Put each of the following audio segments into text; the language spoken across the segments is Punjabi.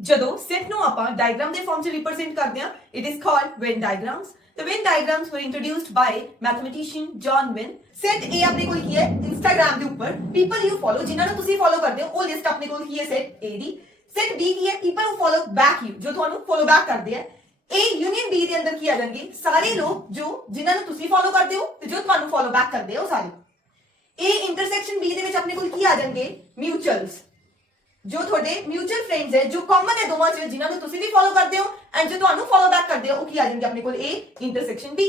ਜਦੋਂ ਸੈਟ ਨੂੰ ਆਪਾਂ ਡਾਇਗਰਾਮ ਦੇ ਫਾਰਮ 'ਚ ਰਿਪਰੈਜ਼ੈਂਟ ਕਰਦੇ ਹਾਂ it is called Venn diagrams The Venn diagrams were introduced by mathematician John Venn. Set A ਆਪਣੇ ਕੋਲ ਕੀ ਹੈ Instagram ਦੇ ਉੱਪਰ people you follow ਜਿਨ੍ਹਾਂ ਨੂੰ ਤੁਸੀਂ ਫੋਲੋ ਕਰਦੇ ਹੋ ਉਹ ਲਿਸਟ ਆਪਣੇ ਕੋਲ ਕੀ ਹੈ set A the set B ਕੀ ਹੈ people who follow back you ਜੋ ਤੁਹਾਨੂੰ ਫੋਲੋ ਬੈਕ ਕਰਦੇ ਆ A union B ਦੇ ਅੰਦਰ ਕੀ ਆ ਜਾਣਗੇ ਸਾਰੇ ਲੋਕ ਜੋ ਜਿਨ੍ਹਾਂ ਨੂੰ ਤੁਸੀਂ ਫੋਲੋ ਕਰਦੇ ਹੋ ਤੇ ਜੋ ਤੁਹਾਨੂੰ ਫੋਲੋ ਬੈਕ ਕਰਦੇ ਆ ਉਹ ਸਾਰੇ A ਇੰਟਰਸੈਕਸ਼ਨ B ਦੇ ਵਿੱਚ ਆਪਣੇ ਕੋਲ ਕੀ ਆ ਜਾਣਗੇ ਮਿਊਚੁਅਲਸ ਜੋ ਤੁਹਾਡੇ ਮਿਊਚੁਅਲ ਫਰੈਂਡਸ ਹੈ ਜੋ ਕਾਮਨ ਹੈ ਦੋਵਾਂ ਚ ਜਿਨ੍ਹਾਂ ਨੂੰ ਤੁਸੀਂ ਵੀ ਫੋਲੋ ਕਰਦੇ ਹੋ ਐਂਡ ਜੋ ਤੁਹਾਨੂੰ ਫੋਲੋ ਬੈਕ ਕਰਦੇ ਹੋ ਉਹ ਕੀ ਆ ਜਾਣਗੇ ਆਪਣੇ ਕੋਲ A intersection B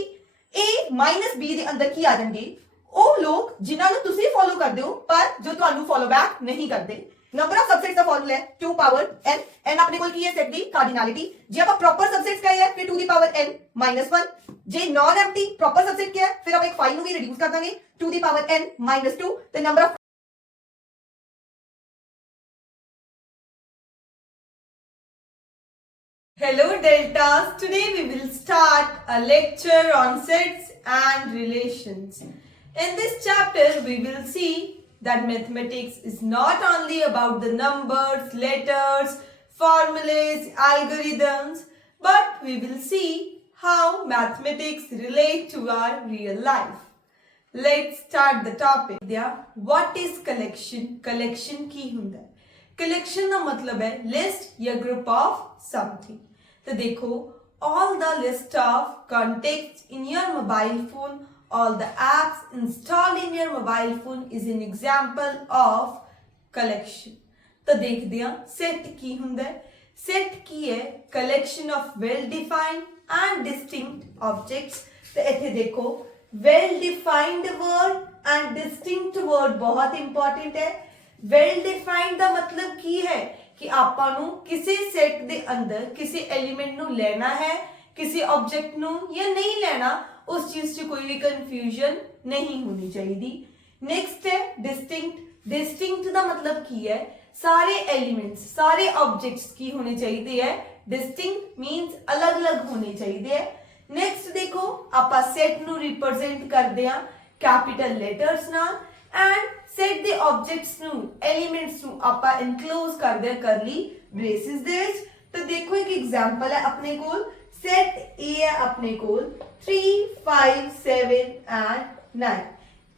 A minus B ਦੇ ਅੰਦਰ ਕੀ ਆ ਜਾਣਗੇ ਉਹ ਲੋਕ ਜਿਨ੍ਹਾਂ ਨੂੰ ਤੁਸੀਂ ਫੋਲੋ ਕਰਦੇ ਹੋ ਪਰ ਜੋ ਤੁਹਾਨੂੰ ਫੋਲੋ ਬੈਕ ਨਹੀਂ ਕਰਦੇ number of subsets the formula ਹੈ 2 ਪਾਵਰ n n ਆਪਣੇ ਕੋਲ ਕੀ ਹੈ ਸੈਟ ਦੀ ਕਾਰਡਿਨੈਲਿਟੀ ਜੇ ਆਪਾਂ ਪ੍ਰੋਪਰ ਸਬਸੈਟਸ ਕਹੇ ਹੈ ਫਿਰ 2 ਦੀ ਪਾਵਰ n -1 ਜੇ ਨਾਨ ਐਮਪਟੀ ਪ੍ਰੋਪਰ ਸਬਸੈਟ ਕਿਹਾ ਹੈ ਫਿਰ ਆਪਾਂ ਇੱਕ 5 ਨੂੰ ਵੀ ਰਿਡਿਊਸ ਕਰ ਦਾਂਗੇ 2 ਦੀ ਪਾਵਰ n -2 ਤੇ number of Hello Deltas, today we will start a lecture on sets and relations. In this chapter we will see that mathematics is not only about the numbers, letters, formulas, algorithms, but we will see how mathematics relate to our real life. Let's start the topic. What is collection? Collection की हुंदा है? Collection का मतलब है list या group of something. तो देखो all the list of contacts in your mobile phone, all the apps installed in your mobile phone is an example of collection. तो देखते हैं set की हुंदा है set की है collection of well defined and distinct objects. तो इथे देखो well defined word and distinct word बहुत important है. well defined ਦਾ मतलब ਕੀ ਹੈ ਕਿ ਆਪਾਂ ਨੂੰ ਕਿਸੇ ਸੈਟ ਦੇ ਅੰਦਰ ਕਿਸੇ ਐਲੀਮੈਂਟ ਨੂੰ ਲੈਣਾ ਹੈ ਕਿਸੇ ਆਬਜੈਕਟ ਨੂੰ ਜਾਂ ਨਹੀਂ ਲੈਣਾ ਉਸ ਚੀਜ਼ 'ਚ ਕੋਈ ਵੀ ਕਨਫਿਊਜ਼ਨ ਨਹੀਂ ਹੋਣੀ ਚਾਹੀਦੀ ਨੈਕਸਟ ਹੈ ਡਿਸਟਿੰਕਟ ਦਾ ਮਤਲਬ ਕੀ ਹੈ ਸਾਰੇ ਐਲੀਮੈਂਟਸ ਸਾਰੇ ਆਬਜੈਕਟਸ ਕੀ ਹੋਣੇ ਚਾਹੀਦੇ ਹੈ ਡਿਸਟਿੰਕਟ ਮੀਨਸ ਅਲੱਗ-ਅਲੱਗ ਹੋਣੇ ਚਾਹੀਦੇ ਹੈ ਨੈਕਸਟ ਦੇਖੋ ਆਪਾਂ ਸੈਟ ਨੂੰ ਰਿਪਰੈਜ਼ੈਂਟ ਕਰਦੇ ਆ ਕੈਪੀਟਲ ਲੈਟਰਸ ਨਾਲ and set the objects ਨੂੰ elements ਨੂੰ ਆਪਾਂ enclose ਕਰਦੇ ਆ ਕਰਲੀ braces ਦੇ ਵਿੱਚ ਤਾਂ ਦੇਖੋ ਇੱਕ ਐਗਜ਼ਾਮਪਲ ਹੈ ਆਪਣੇ ਕੋਲ set A ਹੈ ਆਪਣੇ ਕੋਲ 3 5 7 and 9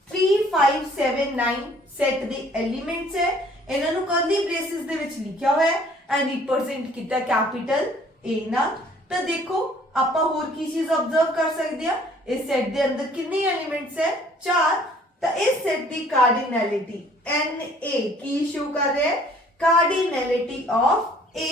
3 5 7 9 set ਦੇ elements ਹੈ ਇਹਨਾਂ ਨੂੰ ਕਰਲੀ braces ਦੇ ਵਿੱਚ ਲਿਖਿਆ ਹੋਇਆ ਹੈ and represent ਕੀਤਾ ਕੈਪੀਟਲ A ਨਾਲ ਤਾਂ ਦੇਖੋ ਆਪਾਂ ਹੋਰ ਕੀ ਚੀਜ਼ ਆਬਜ਼ਰਵ ਕਰ ਸਕਦੇ ਆ ਇਸ set ਦੇ ਅੰਦਰ ਕਿੰਨੇ elements ਹੈ 4 ਤਾਂ ਇਸ ਸੈਟ ਦੀ ਕਾਰਡਿਨੈਲਿਟੀ NA ਕੀ ਸ਼ੋ ਕਰ ਰਿਹਾ ਹੈ ਕਾਰਡਿਨੈਲਿਟੀ ਆਫ A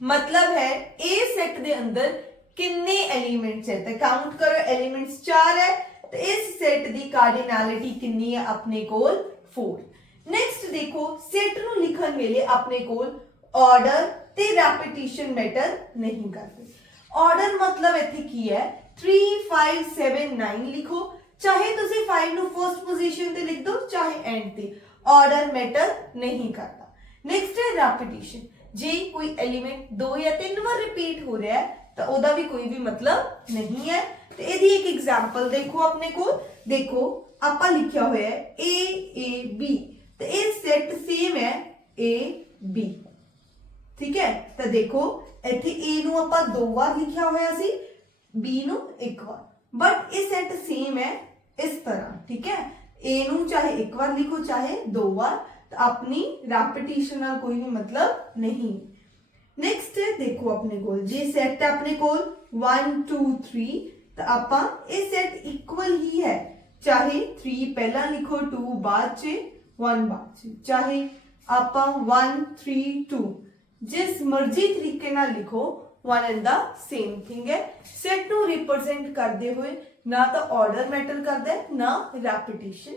मतलब है A सेट ਦੇ ਅੰਦਰ ਕਿੰਨੇ ਐਲੀਮੈਂਟਸ ਹੈ ਤਾਂ ਕਾਊਂਟ ਕਰੋ ਐਲੀਮੈਂਟਸ 4 ਹੈ ਤੇ ਇਸ ਸੈਟ ਦੀ ਕਾਰਡਿਨੈਲਿਟੀ ਕਿੰਨੀ ਹੈ ਆਪਣੇ ਕੋਲ 4 ਨੈਕਸਟ ਦੇਖੋ ਸੈਟ ਨੂੰ ਲਿਖਣ ਵੇਲੇ ਆਪਣੇ ਕੋਲ ਆਰਡਰ ਤੇ ਰੈਪੀਟੀਸ਼ਨ ਮੈਟਰ ਨਹੀਂ ਕਰਦੇ ਆਰਡਰ ਮਤਲਬ ਇੱਥੇ ਕੀ ਹੈ 3 5 7 9 ਲਿਖੋ ਚਾਹੇ ਤੁਸੀਂ 5 ਨੂੰ ਫਰਸਟ ਪੋਜੀਸ਼ਨ ਤੇ ਲਿਖ ਦੋ ਚਾਹੇ ਐਂਡ ਤੇ ਆਰਡਰ ਮੈਟਰ ਨਹੀਂ ਕਰਦਾ ਨੈਕਸਟ ਹੈ ਰੈਪੀਟੀਸ਼ਨ ਜੇ ਕੋਈ ਐਲੀਮੈਂਟ 2 ਜਾਂ 3 ਵਾਰ ਰਿਪੀਟ ਹੋ ਰਿਹਾ ਹੈ ਤਾਂ ਉਹਦਾ ਵੀ ਕੋਈ ਵੀ ਮਤਲਬ ਨਹੀਂ ਹੈ ਤੇ ਇਹਦੀ ਇੱਕ ਐਗਜ਼ਾਮਪਲ ਦੇਖੋ ਆਪਣੇ ਕੋਲ ਦੇਖੋ ਆਪਾਂ ਲਿਖਿਆ ਹੋਇਆ ਹੈ A ਤੇ ਇਹ ਸੈਟ ਸੇਮ ਹੈ AB ਠੀਕ ਹੈ ਤਾਂ ਦੇਖੋ ਇੱਥੇ A ਨੂੰ ਆਪਾਂ 2 ਵਾਰ ਲਿਖਿਆ ਹੋਇਆ ਸੀ B ਨੂੰ 1 ਵਾਰ ਬਟ ਇਹ ਸੈਟ ਸੇਮ ਹੈ इस तरह ठीक है A ਨੂੰ ਚਾਹੇ ਇੱਕ ਵਾਰ ਲਿਖੋ ਚਾਹੇ 2 ਵਾਰ ਤਾਂ ਆਪਣੀ ਰੈਪੀਟੀਸ਼ਨ ਨਾਲ ਕੋਈ ਵੀ ਮਤਲਬ ਨਹੀਂ ਨੈਕਸਟ ਦੇਖੋ ਆਪਣੇ ਕੋਲ ਜੇ ਸੈਟ ਆਪਣੇ ਕੋਲ 1 2 3 ਤਾਂ ਆਪਾਂ ਇਹ ਸੈਟ ਇਕੁਅਲ ਹੀ ਹੈ ਚਾਹੇ 3 ਪਹਿਲਾਂ ਲਿਖੋ 2 ਬਾਅਦ ਚ 1 ਬਾਅਦ ਚ ਚਾਹੇ ਆਪਾਂ 1 3 2 ਜਿਸ ਮਰਜ਼ੀ ਤਰੀਕੇ ਨਾਲ ਲਿਖੋ one and the same thing है set ਨੂੰ represent ਕਰਦੇ ਹੋਏ ਨਾ ਤਾਂ order matter ਕਰਦਾ ਹੈ ਨਾ repetition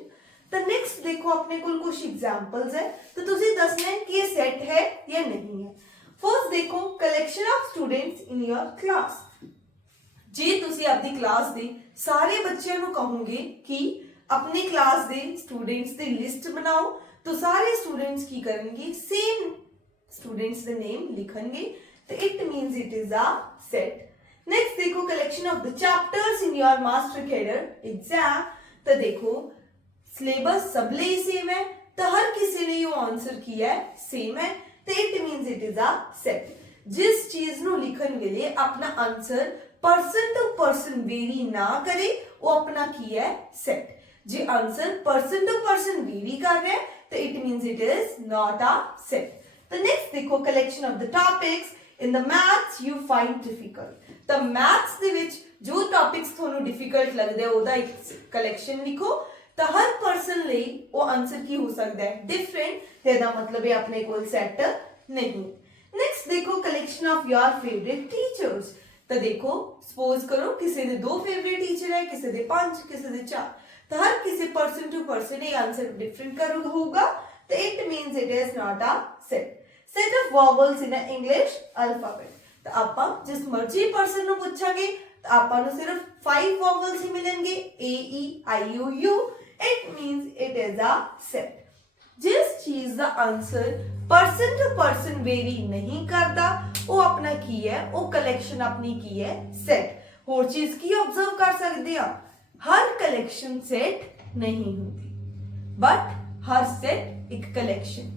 ਤਾਂ next ਦੇਖੋ ਆਪਣੇ ਕੋਲ ਕੁਝ examples ਹੈ ਤਾਂ ਤੁਸੀਂ ਦੱਸਣਾ ਹੈ ਕਿ ਇਹ set ਹੈ ਜਾਂ ਨਹੀਂ ਹੈ first ਦੇਖੋ collection of students in your class ਜੇ ਤੁਸੀਂ ਆਪਣੀ ਕਲਾਸ ਦੇ ਸਾਰੇ ਬੱਚਿਆਂ ਨੂੰ ਕਹੋਗੇ ਕਿ ਆਪਣੀ ਕਲਾਸ ਦੇ ਸਟੂਡੈਂਟਸ ਦੀ ਲਿਸਟ ਬਣਾਓ ਤਾਂ ਸਾਰੇ ਸਟੂਡੈਂਟਸ ਕੀ ਕਰਨਗੇ ਸੇਮ ਸਟੂਡੈਂਟਸ ਦੇ ਨੇਮ ਲਿਖਣਗੇ तो it means it is a set. Next देखो collection of the chapters in your master cadre exam. तो देखो syllabus सब ले सेम है तो हर किसी ने ये आंसर किया है सेम है ਤੇ it means it is a set. ਜਿਸ ਚੀਜ਼ ਨੂੰ ਲਿਖਣ ਵੇਲੇ ਆਪਣਾ answer person to person vary ਨਾ ਕਰੇ ਉਹ ਆਪਣਾ ਕੀ ਹੈ ਸੈਟ। ਜੇ answer person to person vary ਕਰ ਰਿਹਾ ਹੈ ਤਾਂ it means it is not a set. ਤਾਂ ਨੈਕਸਟ ਦੇਖੋ collection of the topics in the maths you find difficult। ਤਾਂ maths ਦੇ ਵਿੱਚ ਜੋ ਟੌਪਿਕਸ ਤੁਹਾਨੂੰ ਡਿਫਿਕਲਟ ਲੱਗਦੇ ਆ ਉਹਦਾ ਇੱਕ ਕਲੈਕਸ਼ਨ ਲਿਖੋ। ਤਾਂ ਹਰ ਪਰਸਨ ਲਈ ਉਹ ਆਨਸਰ ਕੀ ਹੋ ਸਕਦਾ ਹੈ ਡਿਫਰੈਂਟ, ਤੇ ਇਹਦਾ ਮਤਲਬ ਹੈ ਆਪਣੇ ਕੋਲ ਸੈਟ ਨਹੀਂ। ਨੈਕਸਟ ਦੇਖੋ collection of your favourite teachers. ਤਾਂ ਦੇਖੋ ਸਪੋਜ਼ ਕਰੋ ਕਿਸੇ ਦੇ 2 ਫੇਵਰਿਟ ਟੀਚਰ ਹੈ, ਕਿਸੇ ਦੇ 5, ਕਿਸੇ ਦੇ 4, ਤਾਂ ਹਰ ਕਿਸੇ ਪਰਸਨ ਟੂ ਪਰਸਨ ਇਹ ਆਨਸਰ ਡਿਫਰੈਂਟ ਕਰੂਗਾ ਹੋਊਗਾ, ਤਾਂ it means it is not a set. set of vowels in an English alphabet। ਤਾਂ ਆਪਾਂ ਜਿਸ ਮਰਜ਼ੀ ਪਰਸਨ ਨੂੰ ਪੁੱਛਾਂਗੇ ਤਾਂ ਆਪਾਂ ਨੂੰ ਸਿਰਫ 5 vowels ਹੀ ਮਿਲਣਗੇ A E I O U। it means it is a set। ਜਿਸ ਚੀਜ਼ ਦਾ answer person to person vary ਨਹੀਂ ਕਰਦਾ ਉਹ ਆਪਣਾ ਕੀ ਹੈ, ਉਹ ਕਲੈਕਸ਼ਨ ਆਪਣੀ ਕੀ ਹੈ ਸੈਟ। ਹੋਰ ਚੀਜ਼ ਕੀ ਆਬਜ਼ਰਵ ਕਰ ਸਕਦੇ ਆ, ਹਰ ਕਲੈਕਸ਼ਨ ਸੈਟ ਨਹੀਂ ਹੁੰਦੀ ਬਟ ਹਰ ਸੈਟ ਇੱਕ ਕਲੈਕਸ਼ਨ।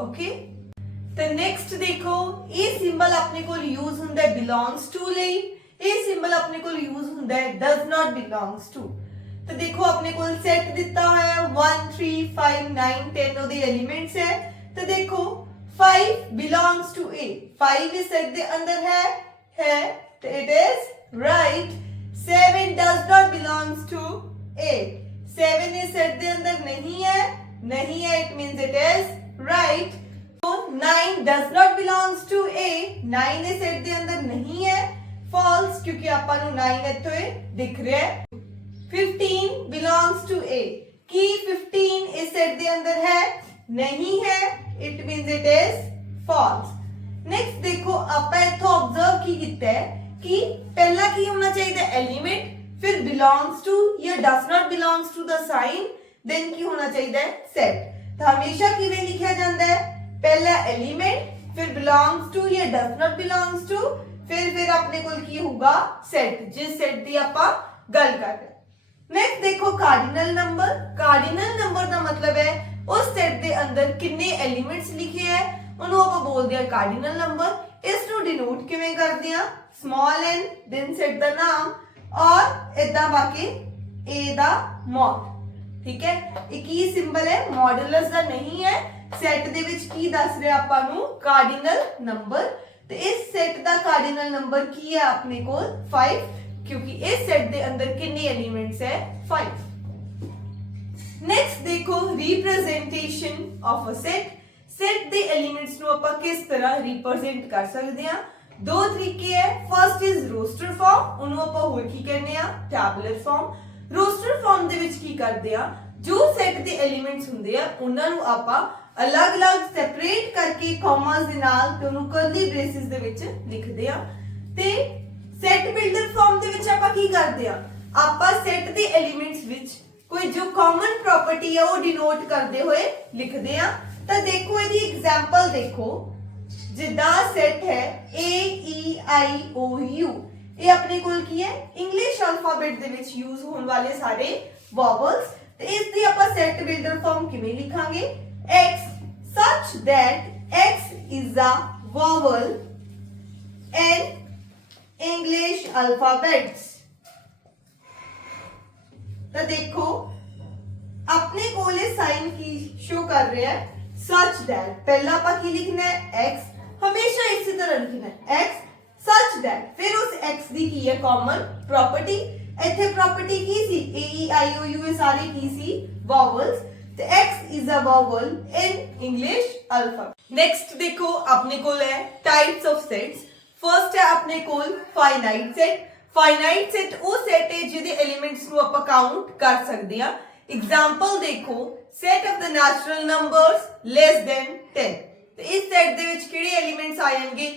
ਓਕੇ तो नेक्स्ट देखो ये सिंबल अपने को यूज हुंदा है belongs to ਲਈ, ये सिंबल अपने को यूज हुंदा है does not belongs to। तो देखो अपने को सेट दिता हुआ है 1 3 5 9 10 ਉਹਦੇ एलिमेंट्स है। तो देखो 5 belongs to A, 5 इस सेट ਦੇ अंदर है तो it is right। 7 does not belongs to A, 7 इस सेट ਦੇ अंदर नहीं है it means it is right। 9 does not belongs to A, 9 इस सेट ਦੇ ਅੰਦਰ ਨਹੀਂ ਹੈ false क्योंकि ਆਪਾਂ ਨੂੰ 9 ਇੱਥੇ ਦਿਖ ਰਿਹਾ ਹੈ। 15 belongs to A, ਕੀ 15 इस सेट ਦੇ ਅੰਦਰ ਹੈ नहीं है it means it is false। Next देखो ਆਪਾਂ ਇੱਥੋਂ ऑब्जर्व ਕੀ ਕੀਤਾ ਹੈ कि ਪਹਿਲਾ ਕੀ ਹੋਣਾ ਚਾਹੀਦਾ एलिमेंट, फिर belongs to या does not belongs to the sign, then ਕੀ ਹੋਣਾ ਚਾਹੀਦਾ ਹੈ set। ਤਾਂ ਹਮੇਸ਼ਾ ਕਿਵੇਂ ਲਿਖਿਆ ਜਾਂਦਾ ਹੈ पहला एलिमेंट, फिर belongs to या does not belongs to, फिर अपने कोल की होगा सेट, जिस सेट दी आपां गल कर रहे हैं। नेक्स्ट देखो कार्डिनल नंबर। कार्डिनल नंबर का मतलब है उस सेट दे अंदर कितने एलिमेंट्स लिखे है उन्होंने आपां बोलते हैं कार्डिनल नंबर। इस नु डिनोट किवें करदे आ स्मॉल n देन सेट दा नाम और इदां बाकी a दा मॉड। ठीक है, एक ही सिंबल है मॉडुलस दा नहीं है। सेट ਦੇ ਵਿੱਚ ਕੀ ਦੱਸ ਰਿਹਾ ਆਪਾਂ ਨੂੰ ਕਾਰਡੀਨਲ ਨੰਬਰ, ਤੇ ਇਸ ਸੈਟ ਦਾ ਕਾਰਡੀਨਲ ਨੰਬਰ ਕੀ ਹੈ ਆਪਣੇ ਕੋਲ 5 ਕਿਉਂਕਿ ਇਸ ਸੈਟ ਦੇ ਅੰਦਰ ਕਿੰਨੇ ਐਲੀਮੈਂਟਸ ਹੈ 5। ਨੈਕਸਟ ਦੇਖੋ representation of a set. Set ਦੇ ਐਲੀਮੈਂਟਸ ਨੂੰ ਆਪਾਂ ਕਿਸ ਤਰ੍ਹਾਂ ਰਿਪਰੈਜ਼ੈਂਟ ਕਰ ਸਕਦੇ ਹਾਂ, ਦੋ ਤਰੀਕੇ ਹੈ। ਫਰਸਟ ਇਜ਼ ਰੋਸਟਰ ਫਾਰਮ, ਉਹਨੂੰ ਆਪਾਂ ਹੋਰ ਕੀ ਕਹਿੰਦੇ ਆ ਟੈਬੂਲਰ ਫਾਰਮ। ਰੋਸਟਰ ਫਾਰਮ ਦੇ ਵਿੱਚ ਕੀ ਕਰਦੇ ਆ, ਜੋ ਸੈਟ ਦੇ ਐਲੀਮੈਂਟਸ ਹੁੰਦੇ ਆ ਉਹਨਾਂ ਨੂੰ ਆਪਾਂ अलग-अलग सेपरेट करके कॉमास ਦੇ ਨਾਲ ਤੇ ਉਹਨੂੰ ਕਰਲੀ ਬ੍ਰੇਸਿਸ ਦੇ ਵਿੱਚ ਲਿਖਦੇ ਆ। ਤੇ ਸੈਟ ਬਿਲਡਰ ਫਾਰਮ ਦੇ ਵਿੱਚ ਆਪਾਂ ਕੀ ਕਰਦੇ ਆ, ਆਪਾਂ ਸੈਟ ਦੇ ਐਲੀਮੈਂਟਸ ਵਿੱਚ ਕੋਈ ਜੋ ਕਾਮਨ ਪ੍ਰੋਪਰਟੀ ਹੈ ਉਹ ਡਿਨੋਟ ਕਰਦੇ ਹੋਏ ਲਿਖਦੇ ਆ। ਤਾਂ ਦੇਖੋ ਇਹਦੀ ਐਗਜ਼ਾਮਪਲ ਦੇਖੋ, ਜਿੱਦਾਂ ਸੈਟ ਹੈ A E I O U, ਇਹ ਆਪਣੇ ਕੋਲ ਕੀ ਹੈ ਇੰਗਲਿਸ਼ ਅਲਫਾਬੈਟ ਦੇ ਵਿੱਚ ਯੂਜ਼ ਹੋਣ ਵਾਲੇ ਸਾਰੇ ਵੋਵਲਸ। ਤੇ ਇਸ ਦੀ ਆਪਾਂ ਸੈਟ ਬਿਲਡਰ ਫਾਰਮ ਕਿਵੇਂ ਲਿਖਾਂਗੇ, X such that X is a vowel in English alphabets। तो देखो अपने कोले साइन की शो कर रहे हैं such that, पहला आपा की लिखना है X, हमेशा इसी तरह लिखना है X such that, फिर उस X दी की है कॉमन प्रॉपर्टी। इथे प्रॉपर्टी की सी A E I O U ये सारी की सी vowels। तो X is a vowel in English alphabet। Next देखो अपने कोल है types of sets। First है अपने कोल finite set। Finite set वो set है जिहदे elements ਨੂੰ ਆਪਾਂ count ਕਰ ਸਕਦੇ ਹਾਂ। Example देखो set of the natural numbers less than 10। ਤੇ ਇਸ set ਦੇ ਵਿੱਚ ਕਿਹੜੇ elements ਆ ਜਾਣਗੇ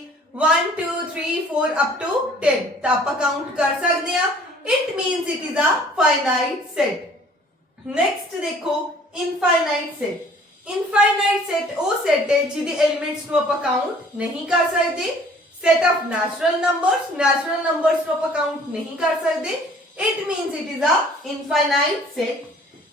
1 2 3 4 up to 10। ਤਾਂ ਆਪਾਂ count ਕਰ ਸਕਦੇ ਹਾਂ। It means it is a finite set। Next देखो इनफाइनाइट सेट। इनफाइनाइट सेट वो सेट है जिहदे एलिमेंट्स ਨੂੰ ਆਪਾਂ ਕਾਊਂਟ ਨਹੀਂ ਕਰ ਸਕਦੇ। Set of natural numbers, natural numbers ਨੂੰ ਆਪਾਂ ਕਾਊਂਟ ਨਹੀਂ ਕਰ ਸਕਦੇ। It means it is a infinite set.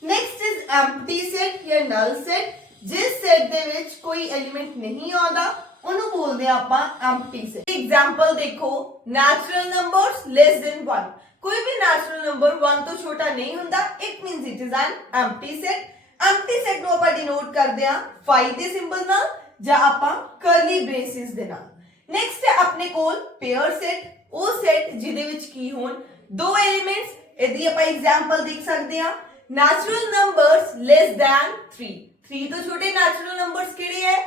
Next is empty set या नल सेट। ਜਿਸ ਸੈਟ ਦੇ ਵਿੱਚ ਕੋਈ ਐਲੀਮੈਂਟ ਨਹੀਂ ਆਉਂਦਾ ਉਹਨੂੰ ਬੋਲਦੇ ਆ ਆਪਾਂ ਐਮਪਟੀ ਸੈਟ। ਐਗਜ਼ਾਮਪਲ ਦੇਖੋ, ਨੈਚੁਰਲ ਨੰਬਰਸ ਲੈਸ ਦੈਨ 1, ਕੋਈ ਵੀ ਨੈਚੁਰਲ ਨੰਬਰ 1 ਤੋਂ ਛੋਟਾ ਨਹੀਂ ਹੁੰਦਾ, it means it is an empty set. Empty set ਨੂੰ ਆਪਾਂ ਡਿਨੋਟ ਕਰਦੇ ਆ ਫਾਈ ਦੇ ਸਿੰਬਲ ਨਾਲ ਜਾਂ ਆਪਾਂ ਕਰਲੀ ਬ੍ਰੇਸਿਸ ਦੇ ਨਾਲ। ਨੈਕਸਟ ਹੈ ਆਪਣੇ ਕੋਲ ਪੇਅਰ ਸੈਟ, ਉਹ ਸੈਟ ਜਿਹਦੇ ਵਿੱਚ ਕੀ ਹੋਣ ਦੋ ਐਲੀਮੈਂਟਸ। ਇਹਦੀ ਆਪਾਂ ਐਗਜ਼ਾਮਪਲ ਦੇਖ ਸਕਦੇ ਆ, ਨੈਚੁਰਲ ਨੰਬਰਸ ਲੈਸ ਦੈਨ 3, 3 ਤੋਂ ਛੋਟੇ ਨੈਚੁਰਲ ਨੰਬਰਸ ਕਿਹੜੇ ਹੈ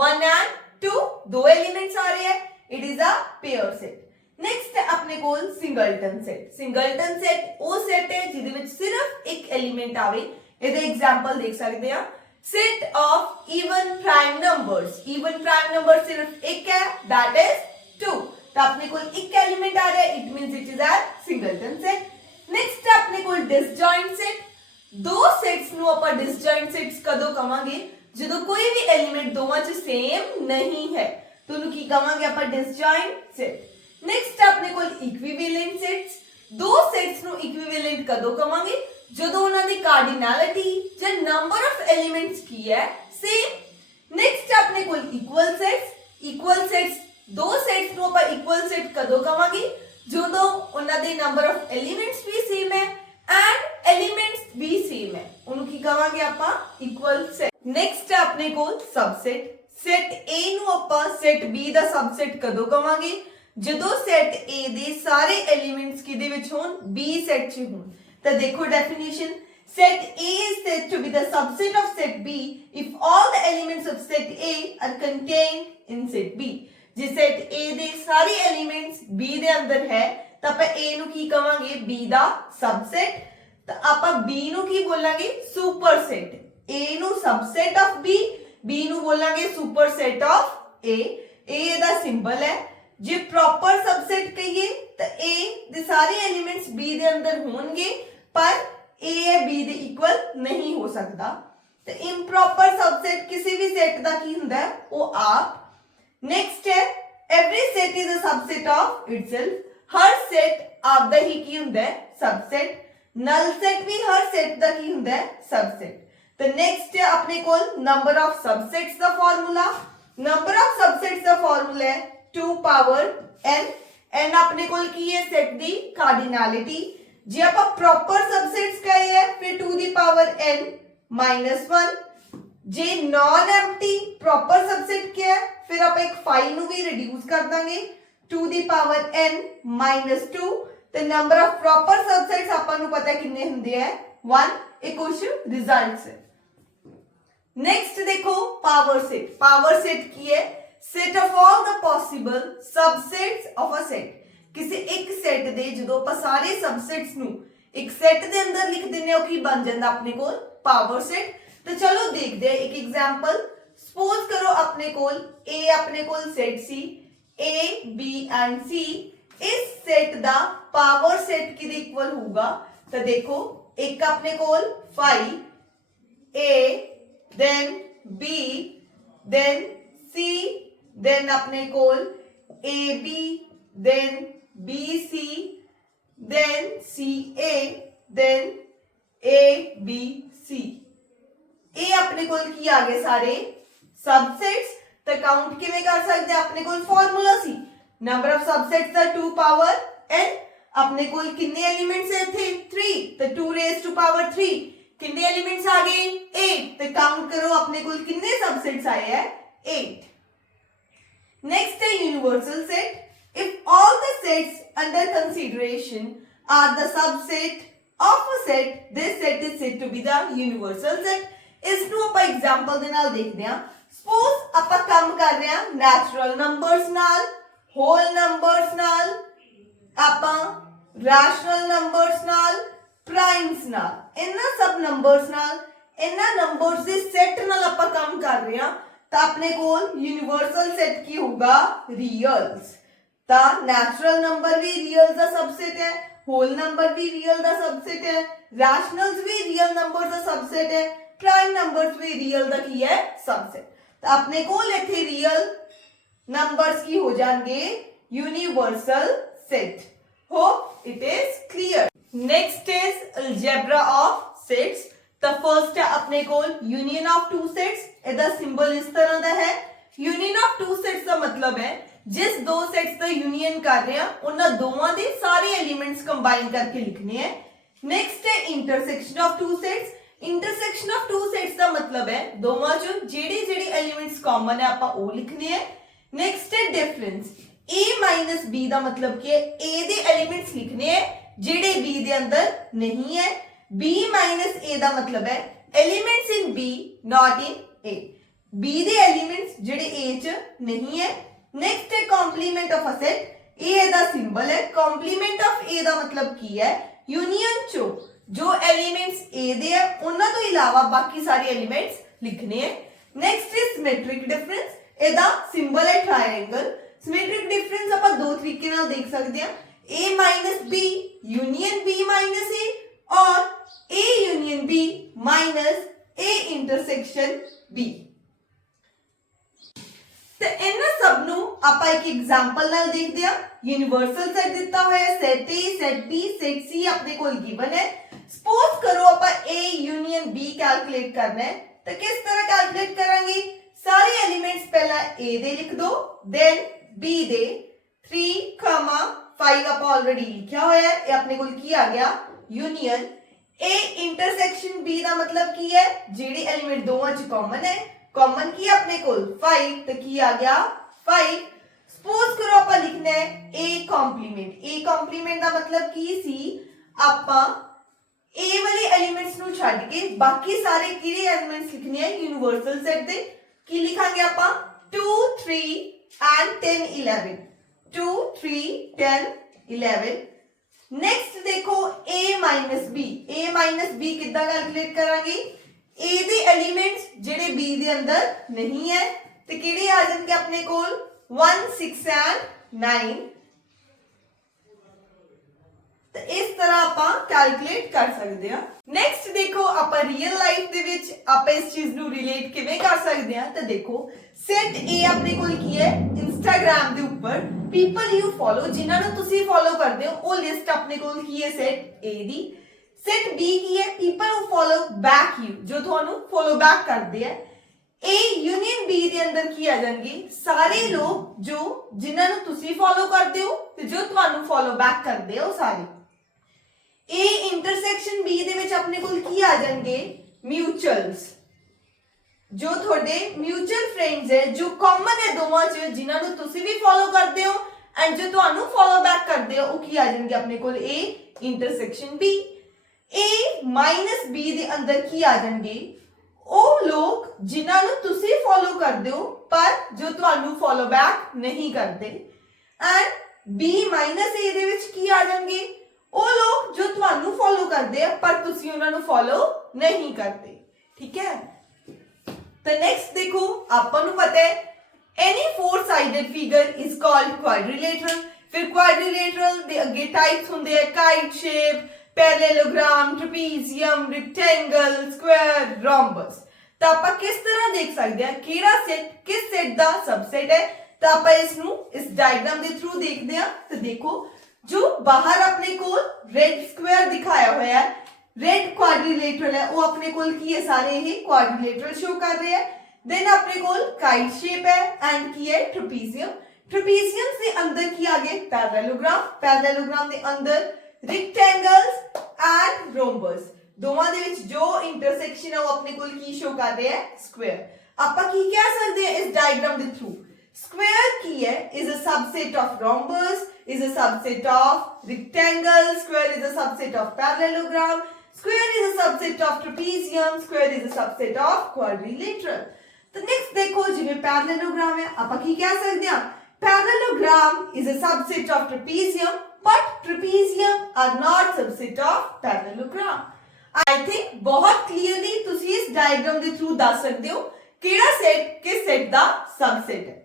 1 ਐਂਡ 2, ਦੋ ਐਲੀਮੈंट्स आ रहे हैं, it is a pair set. Next है अपने कोल सिंगलटन सेट। सिंगलटन सेट वो सेट है जिहदे विच सिर्फ एक एलिमेंट आवे। ਇਹਦੇ एग्जांपल देख सकते हैं, set of even prime numbers, even prime number सिर्फ एक है दैट इज 2, तो अपने कोल एक एलिमेंट आ रहा है, it means it is a singleton set. Next है अपने कोल डिसजॉइंट सेट। दो सेट्स ਨੂੰ ਆਪਾਂ डिसजॉइंट सेट्स ਕਦੋਂ ਕਵਾਂਗੇ ਜਦੋਂ ਕੋਈ ਵੀ ਐਲੀਮੈਂਟ ਦੋਵਾਂ ਚ ਸੇਮ ਨਹੀਂ ਹੈ, तो ਉਹਨੂੰ ਕੀ ਕਵਾਂਗੇ ਆਪਾਂ डिसजॉइंट सेट। नेक्स्ट ਆਪਣੇ ਕੋਲ ਇਕੁਇਵੈਲੈਂਟ सेट्स। दो सेट्स ਨੂੰ ਇਕੁਇਵੈਲੈਂਟ ਕਦੋਂ ਕਵਾਂਗੇ ਜਦੋਂ ਉਹਨਾਂ ਦੀ ਕਾਰਡੀਨੈਲਿਟੀ ਜਾਂ ਨੰਬਰ ਆਫ ਐਲੀਮੈਂਟਸ ਕੀ ਹੈ ਸੇਮ। ਨੈਕਸਟ ਆਪਣੇ ਕੋਲ ਇਕੁਅਲ सेट्स। ਇਕੁਅਲ सेट्स दो सेट्स ਨੂੰ ਆਪਾਂ ਇਕੁਅਲ सेट ਕਦੋਂ ਕਵਾਂਗੇ ਜਦੋਂ ਉਹਨਾਂ ਦੇ ਨੰਬਰ ਆਫ ਐਲੀਮੈਂਟਸ ਵੀ ਸੇਮ ਹੈ ਐਂਡ ਐਲੀਮੈਂਟਸ ਵੀ ਸੇਮ ਹੈ, ਉਹਨੂੰ ਕੀ ਕਵਾਂਗੇ ਆਪਾਂ ਇਕੁਅਲ सेट। ਨੈਕਸਟ ਆਪਣੇ ਕੋਲ सबसेट। सेट A ਨੂੰ ਆਪਾਂ सेट B ਦਾ सबसेट ਕਦੋਂ ਕਵਾਂਗੇ ਜਦੋਂ सेट A ਦੇ ਸਾਰੇ ਐਲੀਮੈਂਟਸ ਕਿਹਦੇ ਵਿੱਚ ਹੋਣ B सेट 'ਚ ਹੋਣ। ਤਾਂ ਦੇਖੋ definition, set A is said to be the subset of set B if all the elements of set A are contained in set B। ਜੇ set A ਦੇ ਸਾਰੇ ਐਲੀਮੈਂਟਸ B ਦੇ ਅੰਦਰ ਹੈ ਤਾਂ ਆਪਾਂ A ਨੂੰ ਕੀ ਕਵਾਂਗੇ B ਦਾ सबसेट। ਤਾਂ ਆਪਾਂ B ਨੂੰ ਕੀ ਬੋਲਾਂਗੇ ਸੁਪਰਸੈਟ। A ਨੂੰ सबसेट of B, B ਨੂੰ ਬੋਲਾਂਗੇ ਸੁਪਰਸੈਟ of A। A the symbol ਹੈ। ਜੇ ਪ੍ਰੋਪਰ सबसेट ਕਹੀਏ ਤਾਂ A ਦੇ ਸਾਰੇ ਐਲੀਮੈਂਟਸ B ਦੇ ਅੰਦਰ ਹੋਣਗੇ पर A है B ਦੇ ਇਕੁਅਲ ਨਹੀਂ ਹੋ ਸਕਦਾ। ਤੇ ਇੰਪ੍ਰੋਪਰ सबसेट ਕਿਸੇ ਵੀ ਸੈਟ ਦਾ ਕੀ ਹੁੰਦਾ ਹੈ ਉਹ ਆਪ। ਨੈਕਸਟ ਹੈ every set is a subset of itself। ਹਰ ਸੈਟ ਆਪਦਾ ਹੀ ਕੀ ਹੁੰਦਾ ਹੈ सबसेट। ਨਲ ਸੈਟ ਵੀ ਹਰ ਸੈਟ ਦਾ ਕੀ ਹੁੰਦਾ ਹੈ सबसेट। ਤੇ ਨੈਕਸਟ ਹੈ ਆਪਣੇ ਕੋਲ ਨੰਬਰ ਆਫ सबसेट्स ਦਾ ਫਾਰਮੂਲਾ। ਨੰਬਰ ਆਫ सबसेट्स ਦਾ ਫਾਰਮੂਲਾ ਹੈ 2 ਪਾਵਰ n। n ਆਪਣੇ ਕੋਲ ਕੀ ਹੈ ਸੈਟ ਦੀ ਕਾਰਡੀਨੈਲਿਟੀ। ਜੇ ਆਪਾਂ ਪ੍ਰੋਪਰ सबसेट्स ਕਹੇ ਹੈ ਫਿਰ 2 ਦੀ ਪਾਵਰ n -1। ਜੇ ਨॉन ਐਮਪਟੀ ਪ੍ਰੋਪਰ सबसेट ਕਿਹਾ ਹੈ ਫਿਰ ਆਪਾਂ ਇੱਕ 5 ਨੂੰ ਵੀ ਰਿਡਿਊਸ ਕਰ ਦਾਂਗੇ 2 ਦੀ ਪਾਵਰ n -2। ਤੇ ਨੰਬਰ ਆਫ ਪ੍ਰੋਪਰ सबसेट्स ਆਪਾਂ ਨੂੰ ਪਤਾ ਕਿੰਨੇ ਹੁੰਦੇ ਆ 1। ਇਹ ਕੁਐਸਚਨ ਰਿਜ਼ਲਟਸ ਹੈ। नेक्स्ट देखो पावर सेट। पावर सेट की है set of all the possible subsets of a set. किसी एक सेट दे जो ਆਪਾਂ ਸਾਰੇ सबसेट्स ਨੂੰ ਇੱਕ सेट ਦੇ ਅੰਦਰ ਲਿਖ ਦਿੰਨੇ ਉਹ ਕੀ ਬਣ ਜਾਂਦਾ ਆਪਣੇ ਕੋਲ पावर सेट। तो चलो देखते हैं एक एग्जांपल। सपोज करो अपने कोल A अपने कोल set C A B and C। इस सेट दा पावर सेट किदे इक्वल होगा तो देखो एक अपने कोल 5 A then B then C then अपने कोल AB then BC then CA then ABC। ਇਹ ਆਪਣੇ ਕੋਲ ਕੀ ਆ ਗਏ ਸਾਰੇ सबसेट्स। ਤਾਂ ਕਾਊਂਟ ਕਿਵੇਂ ਕਰ ਸਕਦੇ ਆਪਣੇ ਕੋਲ formula C number of subsets the 2 power n। ਆਪਣੇ ਕੋਲ ਕਿੰਨੇ ਐਲੀਮੈਂਟਸ ਹੈ ਇੱਥੇ 3 ਤਾਂ 2 रेज़ टू पावर 3। कितने एलिमेंट्स आ गए 8। तो काउंट करो अपने कुल कितने सबसेट्स आए हैं 8। नेक्स्ट है universal set. If all the sets under consideration are the subset of a set this set is said to be the universal set. इस ਨੂੰ ਆਪਾਂ एग्जांपल ਦੇ ਨਾਲ ਦੇਖਦੇ ਹਾਂ। ਸਪੋਜ਼ ਆਪਾਂ ਕੰਮ ਕਰ ਰਹੇ ਹਾਂ ਨੈਚੁਰਲ ਨੰਬਰਸ ਨਾਲ, ਹੋਲ ਨੰਬਰਸ ਨਾਲ, ਆਪਾਂ ਰੈਸ਼ਨਲ ਨੰਬਰਸ ਨਾਲ, प्राइम्स नाल। इन्ना सब नंबर्स नाल इन्ना नंबर्स दे सेट नाल आपां काम कर रहे हां तां अपने कोल यूनिवर्सल सेट की होगा रियल्स। तां नेचुरल नंबर भी रियल्स दा सबसेट है, होल नंबर भी रियल दा सबसेट है, रैशनल्स भी रियल नंबर्स दा सबसेट है, प्राइम नंबर्स भी रियल दा की है सबसेट। तां अपने कोल इत्थे रियल नंबर्स की हो जाएंगे universal set. Hope it is clear. Next is algebra of sets. ਤਾਂ ਫਰਸਟ ਹੈ ਆਪਣੇ ਕੋਲ ਯੂਨੀਅਨ ਆਫ ਟੂ ਸੈਟਸ। ਇਹਦਾ ਸਿੰਬਲ ਇਸ ਤਰ੍ਹਾਂ ਦਾ ਹੈ। ਯੂਨੀਅਨ ਆਫ ਟੂ ਸੈਟਸ ਦਾ ਮਤਲਬ ਹੈ ਜਿਸ ਦੋ ਸੈਟਸ ਦਾ ਯੂਨੀਅਨ ਕਰ ਰਹੇ ਆ ਉਹਨਾਂ ਦੋਵਾਂ ਦੇ ਸਾਰੇ ਐਲੀਮੈਂਟਸ ਕੰਬਾਈਨ ਕਰਕੇ ਲਿਖਣੇ ਹੈ। ਨੈਕਸਟ ਹੈ intersection of two sets. Intersection of two sets ਦਾ ਮਤਲਬ ਹੈ ਦੋਵਾਂ ਚੋਂ ਜਿਹੜੇ ਐਲੀਮੈਂਟਸ ਕਾਮਨ ਹੈ ਆਪਾਂ ਉਹ ਲਿਖਣੇ ਹੈ। ਨੈਕਸਟ ਹੈ ਡਿਫਰੈਂਸ। a ਮਾਈਨਸ b ਦਾ ਮਤਲਬ ਕੀ ਹੈ a ਦੇ ਐਲੀਮੈਂਟਸ ਲਿਖਣੇ ਹੈ ਜਿਹੜੇ b ਦੇ ਅੰਦਰ ਨਹੀਂ ਹੈ। b ਮਾਈਨਸ a ਦਾ ਮਤਲਬ ਹੈ elements in b not in a। b ਦੇ ਐਲੀਮੈਂਟਸ ਜਿਹੜੇ a ਚ ਨਹੀਂ ਹੈ। ਨੈਕਸਟ ਹੈ ਕੰਪਲੀਮੈਂਟ ਆਫ ਅ ਸੈਟ। ਇਹ ਇਹਦਾ ਸਿੰਬਲ ਹੈ। ਕੰਪਲੀਮੈਂਟ ਆਫ a ਦਾ ਮਤਲਬ ਕੀ ਹੈ ਯੂਨੀਅਨ ਚੋਂ ਜੋ ਐਲੀਮੈਂਟਸ a ਦੇ ਆ ਉਹਨਾਂ ਤੋਂ ਇਲਾਵਾ ਬਾਕੀ ਸਾਰੇ ਐਲੀਮੈਂਟਸ ਲਿਖਣੇ ਹੈ। Next is symmetric difference. ਇਹਦਾ ਸਿੰਬਲ ਹੈ ਟ੍ਰਾਇੰਗਲ। ਸਿਮੈਟ੍ਰਿਕ ਡਿਫਰੈਂਸ ਆਪਾਂ ਦੋ ਤਰੀਕੇ ਨਾਲ ਦੇਖ ਸਕਦੇ ਹਾਂ a minus b union b minus a ਔਰ a union b minus a intersection b। ਤੇ ਇਹਨਾਂ ਸਭ ਨੂੰ ਆਪਾਂ ਇੱਕ ਐਗਜ਼ਾਮਪਲ ਨਾਲ ਦੇਖਦੇ ਹਾਂ। ਯੂਨੀਵਰਸਲ ਸੈਟ ਦਿੱਤਾ ਹੋਇਆ ਹੈ set A set B set C ਆਪਣੇ ਕੋਲ ਗਿਵਨ ਹੈ। ਸਪੋਜ਼ ਕਰੋ ਆਪਾਂ A ਯੂਨੀਅਨ B ਕੈਲਕੂਲੇਟ ਕਰਨਾ ਹੈ ਤਾਂ ਕਿਸ ਤਰ੍ਹਾਂ ਕੈਲਕੂਲੇਟ ਕਰਾਂਗੇ? ਸਾਰੇ ਐਲੀਮੈਂਟਸ ਪਹਿਲਾਂ A ਦੇ ਲਿਖ ਦੋ ਦੈਨ B ਦੇ 3, 5 ਆਪਾਂ ਆਲਰੇਡੀ ਲਿਖਿਆ ਹੋਇਆ ਹੈ। ਇਹ ਆਪਣੇ ਕੋਲ ਕੀ ਆ ਗਿਆ ਯੂਨੀਅਨ। A ਇੰਟਰਸੈਕਸ਼ਨ B ਦਾ ਮਤਲਬ ਕੀ ਹੈ ਜਿਹੜੇ ਐਲੀਮੈਂਟ ਦੋਵਾਂ ਚ ਕਾਮਨ ਹੈ। ਕਾਮਨ ਕੀ ਆਪਣੇ ਕੋਲ 5 ਤੇ ਕੀ ਆ ਗਿਆ 5। ਸਪੋਜ਼ ਕਰੋ ਆਪਾਂ ਲਿਖਣਾ ਹੈ A ਕੰਪਲੀਮੈਂਟ। A ਕੰਪਲੀਮੈਂਟ ਦਾ ਮਤਲਬ ਕੀ ਸੀ ਆਪਾਂ A ਵਾਲੇ ਐਲੀਮੈਂਟਸ ਨੂੰ ਛੱਡ ਕੇ ਬਾਕੀ ਸਾਰੇ ਕਿਹੜੇ ਐਲੀਮੈਂਟਸ ਲਿਖਣੇ ਆ ਯੂਨੀਵਰਸਲ ਸੈਟ ਦੇ। ਕੀ ਲਿਖਾਂਗੇ ਆਪਾਂ 2 3 and 10 11 2 3 10 11। ਨੈਕਸਟ ਦੇਖੋ A minus B। A minus B ਕਿੱਦਾਂ ਕੈਲਕੂਲੇਟ ਕਰਾਂਗੇ? A ਦੇ ਐਲੀਮੈਂਟਸ ਜਿਹੜੇ B ਦੇ ਅੰਦਰ ਨਹੀਂ ਹੈ ਤੇ ਕਿਹੜੇ ਆ ਜਾਣਗੇ ਆਪਣੇ ਕੋਲ 1 6 and 9। ਤੇ ਇਸ ਤਰ੍ਹਾਂ ਆਪਾਂ ਕੈਲਕੂਲੇਟ ਕਰ ਸਕਦੇ ਹਾਂ। ਨੈਕਸਟ ਦੇਖੋ ਆਪਾਂ ਰੀਅਲ ਲਾਈਫ ਦੇ ਵਿੱਚ ਆਪਾਂ ਇਸ ਚੀਜ਼ ਨੂੰ ਰਿਲੇਟ ਕਿਵੇਂ ਕਰ ਸਕਦੇ ਹਾਂ। ਤਾਂ ਦੇਖੋ ਸੈਟ A ਆਪਣੇ ਕੋਲ ਕੀ ਹੈ ਇੰਸਟਾਗ੍ਰਾਮ ਦੇ ਉੱਪਰ ਪੀਪਲ ਯੂ ਫੋਲੋ ਜਿਨ੍ਹਾਂ ਨੂੰ ਤੁਸੀਂ ਫੋਲੋ ਕਰਦੇ ਹੋ ਉਹ ਲਿਸਟ ਆਪਣੇ ਕੋਲ ਕੀ ਹੈ set A the. Set B ਕੀ ਹੈ people who follow back you ਜੋ ਤੁਹਾਨੂੰ ਫੋਲੋ ਬੈਕ ਕਰਦੇ ਆ। A ਯੂਨੀਅਨ B ਦੇ ਅੰਦਰ ਕੀ ਆ ਜਾਣਗੇ ਸਾਰੇ ਲੋਕ ਜੋ ਜਿਨ੍ਹਾਂ ਨੂੰ ਤੁਸੀਂ ਫੋਲੋ ਕਰਦੇ ਹੋ ਤੇ ਜੋ ਤੁਹਾਨੂੰ ਫੋਲੋ ਬੈਕ ਕਰਦੇ ਆ ਉਹ ਸਾਰੇ। A ਇੰਟਰਸੈਕਸ਼ਨ B ਦੇ ਵਿੱਚ ਆਪਣੇ ਕੋਲ ਕੀ ਆ ਜਾਣਗੇ ਮਿਊਚੁਅਲਸ ਜੋ ਤੁਹਾਡੇ ਮਿਊਚੁਅਲ ਫਰੈਂਡਸ ਹੈ ਜੋ ਕਾਮਨ ਹੈ ਦੋਵਾਂ ਚ ਜਿਨ੍ਹਾਂ ਨੂੰ ਤੁਸੀਂ ਵੀ ਫੋਲੋ ਕਰਦੇ ਹੋ ਐਂਡ ਜੋ ਤੁਹਾਨੂੰ ਫੋਲੋ ਬੈਕ ਕਰਦੇ ਹੋ ਉਹ ਕੀ ਆ ਜਾਣਗੇ ਆਪਣੇ ਕੋਲ A intersection B। A minus B ਦੇ ਅੰਦਰ ਕੀ ਆ ਜਾਣਗੇ ਉਹ ਲੋਕ ਜਿਨ੍ਹਾਂ ਨੂੰ ਤੁਸੀਂ ਫੋਲੋ ਕਰਦੇ ਹੋ ਪਰ ਜੋ ਤੁਹਾਨੂੰ ਫੋਲੋ ਬੈਕ ਨਹੀਂ ਕਰਦੇ। ਐਂਡ B ਮਾਈਨਸ A ਦੇ ਵਿੱਚ ਕੀ ਆ ਜਾਣਗੇ ਉਹ ਲੋਕ ਜੋ ਤੁਹਾਨੂੰ ਫੋਲੋ ਕਰਦੇ ਆ ਪਰ ਤੁਸੀਂ ਉਹਨਾਂ ਨੂੰ ਫੋਲੋ ਨਹੀਂ ਕਰਦੇ। ਠੀਕ ਹੈ। ਤਾਂ ਨੈਕਸਟ ਦੇਖੋ ਆਪਾਂ ਨੂੰ ਪਤਾ ਹੈ any four-sided figure is called quadrilateral। ਫਿਰ quadrilateral ਦੇ ਅੱਗੇ ਟਾਈਪਸ ਹੁੰਦੇ ਆ kite shape, parallelogram, trapezium, rectangle, square, rhombus। ਤਾਂ ਆਪਾਂ ਕਿਸ ਤਰ੍ਹਾਂ ਦੇਖ ਸਕਦੇ ਹਾਂ ਕਿਹੜਾ ਸੈਟ ਕਿਸ ਸੈਟ ਦਾ ਸਬਸੈਟ ਹੈ। ਤਾਂ ਆਪਾਂ ਇਸ ਨੂੰ ਇਸ ਡਾਇਗਰਾਮ ਦੇ ਥਰੂ ਦੇਖਦੇ ਹਾਂ। ਤਾਂ ਦੇਖੋ जो बाहर अपने को रेड स्क्वायर दिखाया हुआ है रेड क्वाड्रिलेटरल है वो अपने को की है सारे ही क्वाड्रिलेटरल शो कर रहे हैं। देन अपने को काइट शेप है एंड की है ट्रेपेजियम। ट्रेपेजियम से अंदर की आगे पैरेललोग्राम, पैरेललोग्राम के अंदर रेक्टेंगल्स एंड रोम्बस। दोवां दे विच जो इंटरसेक्शन है वो अपने को की शो कर रहे हैं स्क्वायर। आपां की कह सकते हैं इस डायग्राम के थ्रू square की है is a subset of rhombus, is a subset of rectangle, square is a subset of parallelogram, square is a subset of trapezium, square is a subset of quadrilateral। तो next देखो जिਵੇਂ parallelogram है ਆਪਾਂ ਕੀ ਕਹਿ ਸਕਦੇ ਹਾਂ parallelogram is a subset of trapezium but trapezium are not subset of parallelogram। I think बहुत clearly ਤੁਸੀਂ ਇਸ ਡਾਇਗਰਾਮ ਦੇ ਥਰੂ ਦੱਸ ਸਕਦੇ ਹੋ ਕਿਹੜਾ ਸੈਟ ਕਿਸ ਸੈਟ ਦਾ ਸਬਸੈਟ ਹੈ।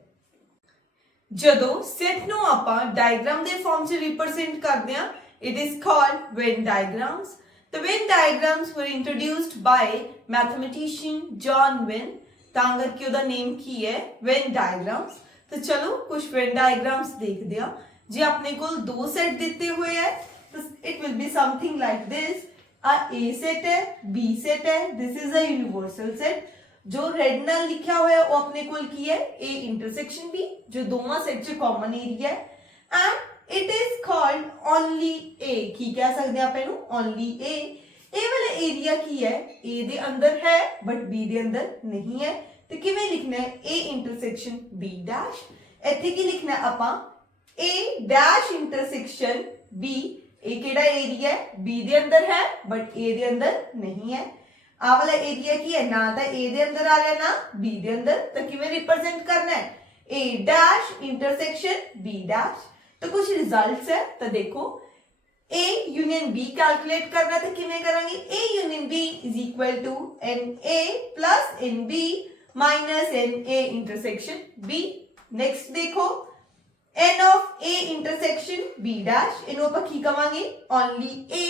ਜਦੋਂ ਸੈਟ ਨੂੰ ਆਪਾਂ ਡਾਇਗਰਾਮ ਦੇ ਫਾਰਮ 'ਚ ਰਿਪਰੈਜ਼ੈਂਟ ਕਰਦੇ ਹਾਂ it is called Venn diagrams। The Venn diagrams were introduced by mathematician John Venn। ਤਾਂ ਕਰਕੇ ਉਹਦਾ ਨੇਮ ਕੀ ਹੈ Venn diagrams। ਤਾਂ ਚਲੋ ਕੁਝ Venn diagrams ਦੇਖਦੇ ਹਾਂ। ਜੇ ਆਪਣੇ ਕੋਲ ਦੋ ਸੈਟ ਦਿੱਤੇ ਹੋਏ ਹੈ ਤਾਂ it will be something like this। आ ए सेट है, बी सेट है, this is a universal set. जो रेड नाल लिखा होया वो अपने कोल की है ए इंटरसेक्शन बी, जो दोवां सेट च कॉमन एरिया है and it is called only A. की कह सकते हैं आप इनू ओनली ए वाला एरिया की है ए दे अंदर है बट बी दे अंदर नहीं है। तो किवें लिखना है ए इंटरसेक्शन बी डैश, इत्थे की लिखना है आपां ए डैश इंटरसेक्शन बी। ए केड़ा एरिया है बी दे अंदर है बट ए दे अंदर नहीं है। आ वाला एरिया की है ना तो ए दे अंदर आ रहा है ना बी दे अंदर, तो किवें रिप्रेजेंट करना है ए डैश इंटरसेक्शन बी डैश। तो कुछ रिजल्ट्स है, तो देखो ए यूनियन बी कैलकुलेट करना तो किवें करांगे A union B is equal to n A plus n B minus n A intersection B. Next देखो n of a intersection b dash ਇਹਨੂੰ ਆਪਾਂ ਕੀ ਕਵਾਂਗੇ only a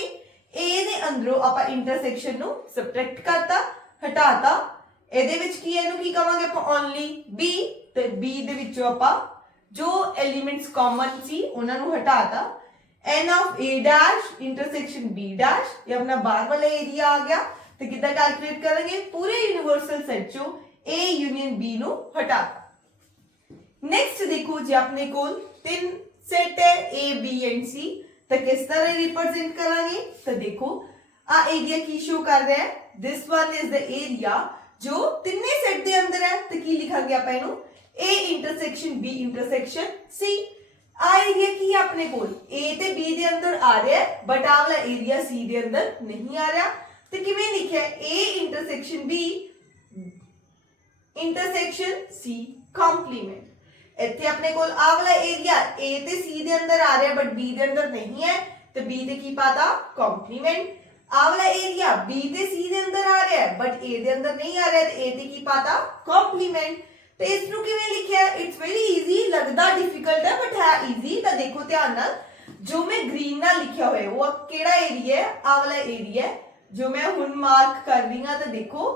ਦੇ ਅੰਦਰੋਂ ਆਪਾਂ ਇੰਟਰਸੈਕਸ਼ਨ ਨੂੰ ਸਬਟ੍ਰੈਕਟ ਕਰਤਾ ਹਟਾਤਾ। ਇਹਦੇ ਵਿੱਚ ਕੀ ਇਹਨੂੰ ਕੀ ਕਵਾਂਗੇ ਆਪਾਂ only b, ਤੇ b ਦੇ ਵਿੱਚੋਂ ਆਪਾਂ ਜੋ ਐਲੀਮੈਂਟਸ ਕਾਮਨ ਸੀ ਉਹਨਾਂ ਨੂੰ ਹਟਾਤਾ। n of a dash intersection b dash ਇਹ ਆਪਣਾ ਬਾਹਰ ਵਾਲਾ ਏਰੀਆ ਆ ਗਿਆ। ਤੇ ਕਿੱਦਾਂ ਕੈਲਕੂਲੇਟ ਕਰਾਂਗੇ ਪੂਰੇ ਯੂਨੀਵਰਸਲ ਸੈਟ ਚੋਂ a यूनियन b ਨੂੰ ਹਟਾਤਾ। नेक्स्ट देखो जी अपने को तीन सेट है ए बी एंड सी, तो किस तरह रिप्रेजेंट करांगे। तो देखो आ एरिया की शो कर रहा है, this one is the area जो तिन्ने सेट दे अंदर है। तो की लिखांगे आप इनू A intersection B intersection C. आ एरिया की अपने को ए ते बी दे अंदर आ रहा है बट आ वाला एरिया सी दे अंदर नहीं आ रहा। तो किवें लिखा है A intersection B intersection C complement. ਇੱਥੇ ਆਪਣੇ ਕੋਲ ਆ ਵਾਲਾ ਏਰੀਆ A ਤੇ C ਦੇ ਅੰਦਰ ਆ ਰਿਹਾ ਬਟ B ਦੇ ਅੰਦਰ ਨਹੀਂ ਹੈ, ਤੇ B ਤੇ ਕੀ ਪਾਤਾ ਕੰਪਲੀਮੈਂਟ। ਆ ਵਾਲਾ ਏਰੀਆ B ਤੇ C ਦੇ ਅੰਦਰ ਆ ਰਿਹਾ ਬਟ A ਦੇ ਅੰਦਰ ਨਹੀਂ ਆ ਰਿਹਾ, ਤੇ A ਤੇ ਕੀ ਪਾਤਾ ਕੰਪਲੀਮੈਂਟ। ਤੇ ਇਸ ਨੂੰ ਕਿਵੇਂ ਲਿਖਿਆ ਇਟਸ ਵੈਰੀ ਈਜ਼ੀ, ਲੱਗਦਾ ਡਿਫਿਕਲਟ ਹੈ ਬਟ ਹੈ ਈਜ਼ੀ। ਤਾਂ ਦੇਖੋ ਧਿਆਨ ਨਾਲ ਜੋ ਮੈਂ ਗ੍ਰੀਨ ਨਾਲ ਲਿਖਿਆ ਹੋਇਆ ਉਹ ਕਿਹੜਾ ਏਰੀਆ ਹੈ, ਆ ਵਾਲਾ ਏਰੀਆ ਜੋ ਮੈਂ ਹੁਣ ਮਾਰਕ ਕਰ ਰਹੀ ਹਾਂ। ਤਾਂ ਦੇਖੋ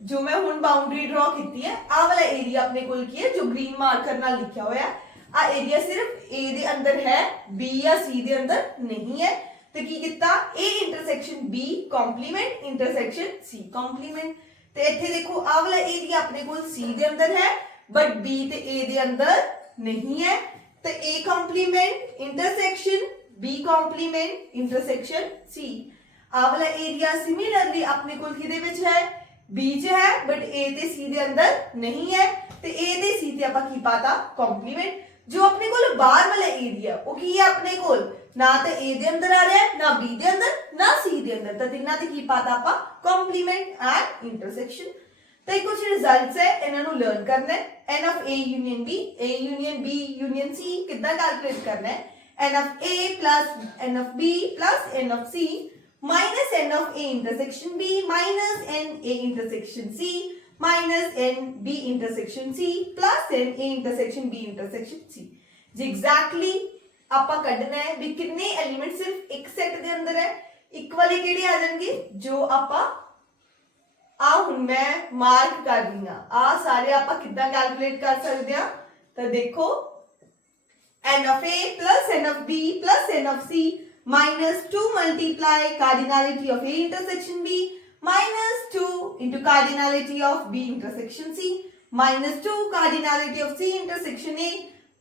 जो मैं हुन बाउंड्री ड्रॉ की है आ वाला एरिया अपने कोल की है जो ग्रीन मार्कर नाल लिखा हुआ है। आ एरिया सिर्फ ए दे अंदर है बी या सी दे अंदर नहीं है। तो की कितना A intersection B complement intersection C complement. तो इत्थे देखो आ वाला एरिया अपने कोल सी दे अंदर है बट बी ते ए दे अंदर नहीं है। तो A complement intersection B complement intersection C. आ वाला एरिया सिमिलरली अपने कोल किदे विच है बी च है बट ए ते सी दे अंदर नहीं है। ते ए ते सी ते आपां की पाता कॉम्प्लीमेंट। जो अपने कोल बाहर वाला एरिया वो की है अपने कोल ना तो ए दे अंदर आ रहा है ना बी दे अंदर ना सी दे अंदर, तो तिन्ना ते की पाता आपां कॉम्प्लीमेंट एंड इंटरसेक्शन। तो कुछ रिजल्ट्स है इन्हां नूं लर्न करना है। N of A union B union C कितना कैलकुलेट करना है n of A plus n of B plus n of C minus n of a intersection b minus n a intersection c minus n b intersection c plus n a intersection b intersection c। Ji exactly आपा कढना है भी कितने एलिमेंट सिर्फ एक सेट दे अंदर है, एक वाले केड़े आ जाएंगे जो आपा आ हुन मैं मार्क कर दी हां। आ सारे आपा कितना कैलकुलेट कर सकते हैं। तो देखो n of a plus n of b plus n of c minus 2 multiply cardinality of A intersection B minus 2 into cardinality of B intersection C minus 2 cardinality of C intersection A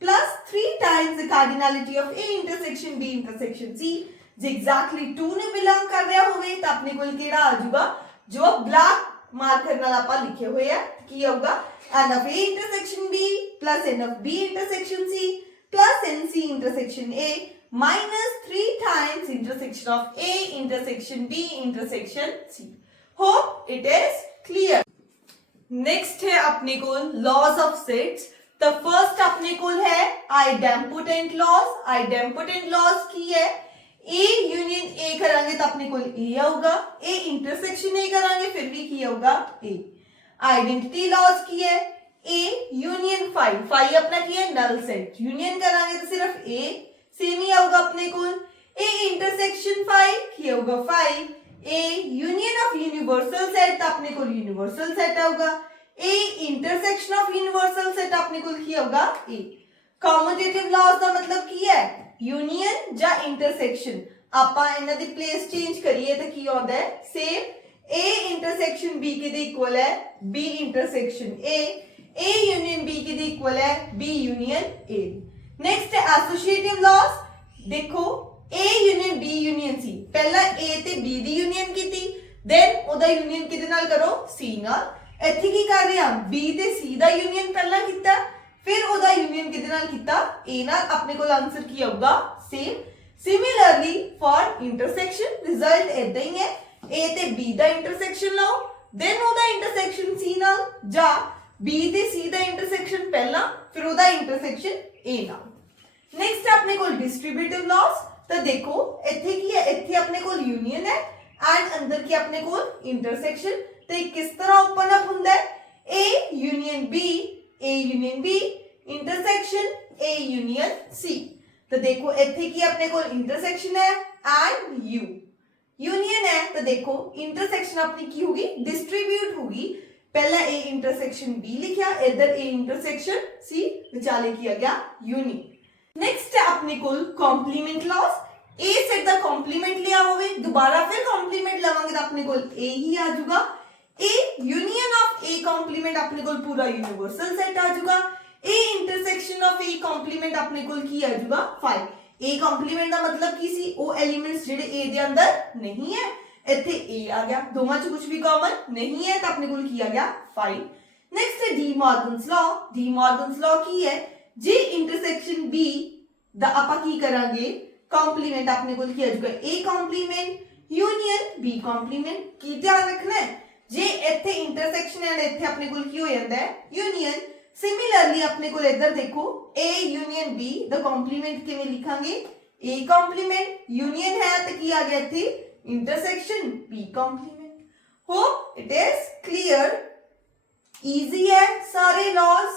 plus 3 times the cardinality of A intersection B intersection C। J exactly 2 ने बिलोंग कर रहा होवे तो अपने कोल केड़ा आ जाऊगा जो ब्लैक मार्कर नाल आपा लिखे हुए है की होगा n of A intersection B plus n of B intersection C plus n C intersection A minus 3 times intersection of A intersection B intersection C। Hope it is clear। Next है अपने को laws of sets। तो first अपने को है idempotent laws। idempotent laws की है A union A करांगे तो अपने को A आऊगा, A intersection A करांगे फिर भी की आऊगा A। identity laws की है A union phi, phi अपना की है null set, union करांगे तो सिर्फ A सेम ही आऊगा अपने को। ए इंटरसेक्शन फाई की होगा phi, A union of universal set अपने को यूनिवर्सल सेट आऊगा, A intersection of universal set अपने को की होगा ए। कॉम्यूटेटिव लॉज का मतलब की है यूनियन या इंटरसेक्शन ਆਪਾਂ ਇਹਨਾਂ ਦੀ ਪਲੇਸ ਚੇਂਜ ਕਰੀਏ ਤਾਂ ਕੀ ਆਉਂਦਾ ਹੈ ਸੇਮ A ਇੰਟਰਸੈਕਸ਼ਨ B ਕਿਹਦੇ ਇਕੁਅਲ ਹੈ B intersection A union B ਕਿਹਦੇ ਇਕੁਅਲ ਹੈ B ਯੂਨੀਅਨ A। ਨੈਕਸਟ ਹੈ ਐਸੋਸੀਏਟਿਵ ਲॉस। ਦੇਖੋ A union B union C, ਪਹਿਲਾਂ A ਤੇ B ਦੀ ਯੂਨੀਅਨ ਕੀਤੀ, ਦੈਨ ਉਹਦਾ ਯੂਨੀਅਨ ਕਿਹਦੇ ਨਾਲ ਕਰੋ C ਨਾਲ। ਇੱਥੇ ਕੀ ਕਰ ਰਹੇ ਹਾਂ B ਤੇ C ਦਾ ਯੂਨੀਅਨ ਪਹਿਲਾਂ ਕੀਤਾ, ਫਿਰ ਉਹਦਾ ਯੂਨੀਅਨ ਕਿਹਦੇ ਨਾਲ ਕੀਤਾ A ਨਾਲ। ਆਪਣੇ ਕੋਲ ਆਨਸਰ ਕੀ ਆਊਗਾ same. Similarly for intersection result ਇਦਾਂ ਹੀ ਹੈ, A ਤੇ B ਦਾ ਇੰਟਰਸੈਕਸ਼ਨ ਲਾਓ, ਦੈਨ ਉਹਦਾ ਇੰਟਰਸੈਕਸ਼ਨ C ਨਾਲ, ਜਾਂ B ਤੇ C ਦਾ ਇੰਟਰਸੈਕਸ਼ਨ ਪਹਿਲਾਂ ਫਿਰ ਉਹਦਾ ਇੰਟਰਸੈਕਸ਼ਨ A ਨਾਲ। ਨੈਕਸਟ ਆਪਣੇ ਕੋਲ ਡਿਸਟ੍ਰੀਬਿਊਟਿਵ ਲॉस। ਤਾਂ ਦੇਖੋ ਇੱਥੇ ਕੀ ਹੈ, ਇੱਥੇ ਆਪਣੇ ਕੋਲ ਯੂਨੀਅਨ ਹੈ ਐਂਡ ਅੰਦਰ ਕੀ ਆਪਣੇ ਕੋਲ ਇੰਟਰਸੈਕਸ਼ਨ। ਤੇ ਕਿਸ ਤਰ੍ਹਾਂ ਓਪਨ ਅਪ ਹੁੰਦਾ ਹੈ A union B, A union B intersection A union C। ਤਾਂ ਦੇਖੋ ਇੱਥੇ ਕੀ ਆਪਣੇ ਕੋਲ ਇੰਟਰਸੈਕਸ਼ਨ ਹੈ ਐਂਡ यूनियन है, तो देखो इंटरसेक्शन अपनी की होगी डिस्ट्रीब्यूट होगी। पहला A इंटरसेक्शन B लिखा, इधर A इंटरसेक्शन C, विचाले किया गया यूनियन। नेक्स्ट है अपने को कॉम्प्लीमेंट लॉस। A सेट दा कॉम्प्लीमेंट लिया होवे, दोबारा फिर कॉम्प्लीमेंट लवांगे तो अपने को A ही आ जाऊगा। A union of A complement अपने को पूरा यूनिवर्सल सेट आ जाऊगा। A intersection of A complement अपने को की आ जाऊगा 5। A कंप्लीमेंट का मतलब की सी वो एलिमेंट्स जेडे A दे अंदर नहीं है, इथे A आ गया, दोवां च कुछ भी कॉमन नहीं है तो अपने को किया गया 5। नेक्स्ट है D Morgan's law. D Morgan's law की है जे इंटरसेक्शन B दा आपा की करांगे कंप्लीमेंट अपने को किया जाएगा A complement union B complement. की ध्यान रखना है जे इथे इंटरसेक्शन है इथे अपने को की हो जाता है यूनियन। सिमिलरली अपने को इधर देखो A union B the complement किवें लिखांगे A कॉम्प्लीमेंट यूनियन है तो की आ गया थी intersection B complement. Hope it is clear, easy है सारे लॉज,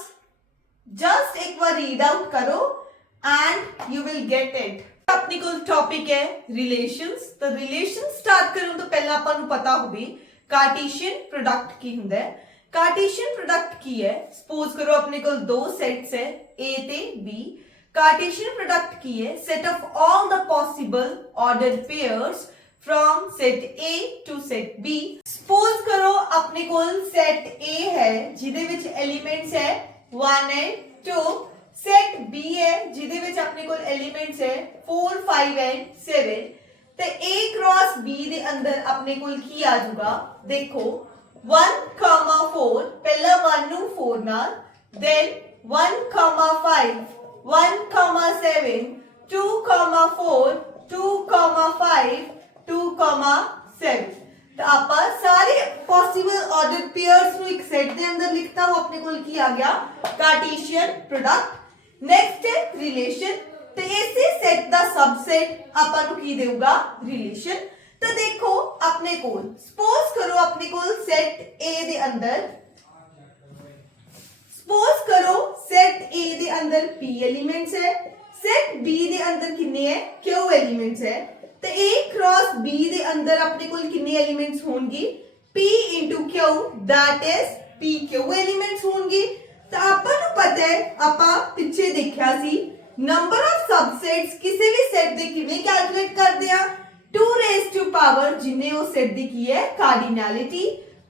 जस्ट एक बार रीड आउट करो and you will get it. अपने को टॉपिक है रिलेशंस। तो रिलेशन स्टार्ट करूं तो पहला अपन पता होवे कार्टेशियन प्रोडक्ट की हुंदा है। कार्टेशियन प्रोडक्ट की है, सपोज करो अपने को दो सेट्स है A ते B। कार्टेशियन प्रोडक्ट की है set of all the possible ordered pairs from set A to set B। Suppose करो अपने को सेट A है जिदे विच एलिमेंट्स है 1 एंड 2, सेट B है जिदे विच अपने को एलिमेंट्स है 4, 5 एंड 7। ते A क्रॉस B दे अंदर अपने को की आ जाऊगा देखो 1,4 पहला 1 ਨੂੰ 4 ਨਾਲ, then 1,5 1,7 2,4 2,5 2,7। तो आप सारे पॉसिबल ऑर्डर्ड पेयर्स ਨੂੰ ਇੱਕ ਸੈਟ ਦੇ ਅੰਦਰ ਲਿਖਤਾ ਹੂੰ, ਆਪਣੇ ਕੋਲ ਕੀ ਆ ਗਿਆ ਕਾਰਟੇशियन प्रोडक्ट। नेक्स्ट है रिलेशन, ਤੇ ਇਸੇ ਸੈਟ ਦਾ सबसेट ਆਪਾਂ ਨੂੰ ਕੀ ਦੇਊਗਾ रिलेशन। तो देखो अपने को सपोज करो अपने को सेट A दे अंदर, सपोज करो सेट A दे अंदर P एलिमेंट्स है, सेट B दे अंदर कितने है Q एलिमेंट्स है। तो A क्रॉस B दे अंदर अपने को कितने एलिमेंट्स होंगे P into Q, that is PQ elements होंगे। तो अपन पता है आपा पिछे देखा सी नंबर ऑफ सबसेट्स किसी भी सेट दे किवें कैलकुलेट करदे आ 2 raised to power जिन्हें वो सेट दी की है cardinality